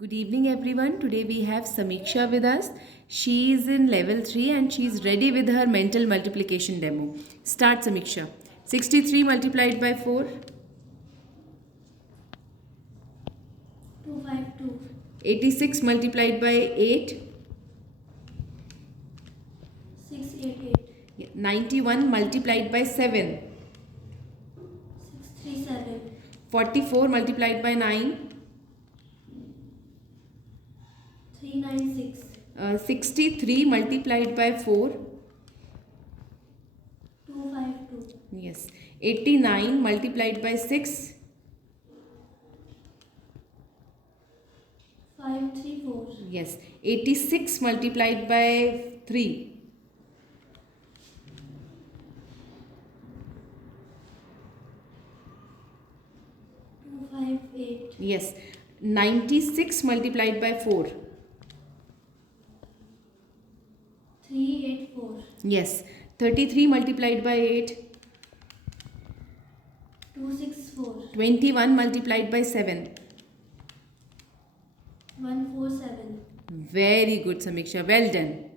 Good evening everyone. Today we have Sameeksha with us. She is in level 3 and she is ready with her mental multiplication demo. Start Sameeksha. 63 multiplied by 4. 252. 86 multiplied by 8. 688. 91 multiplied by 7. 637. 44 multiplied by 9. 396. 63 multiplied by 4. 252. Yes. 89 multiplied by 6. 534. Yes. 86 multiplied by 3. 258. Yes. 96 multiplied by 4. 384. Yes. 33 multiplied by 8. 264. 21 multiplied by 7. 147. Very good, Sameeksha. Well done.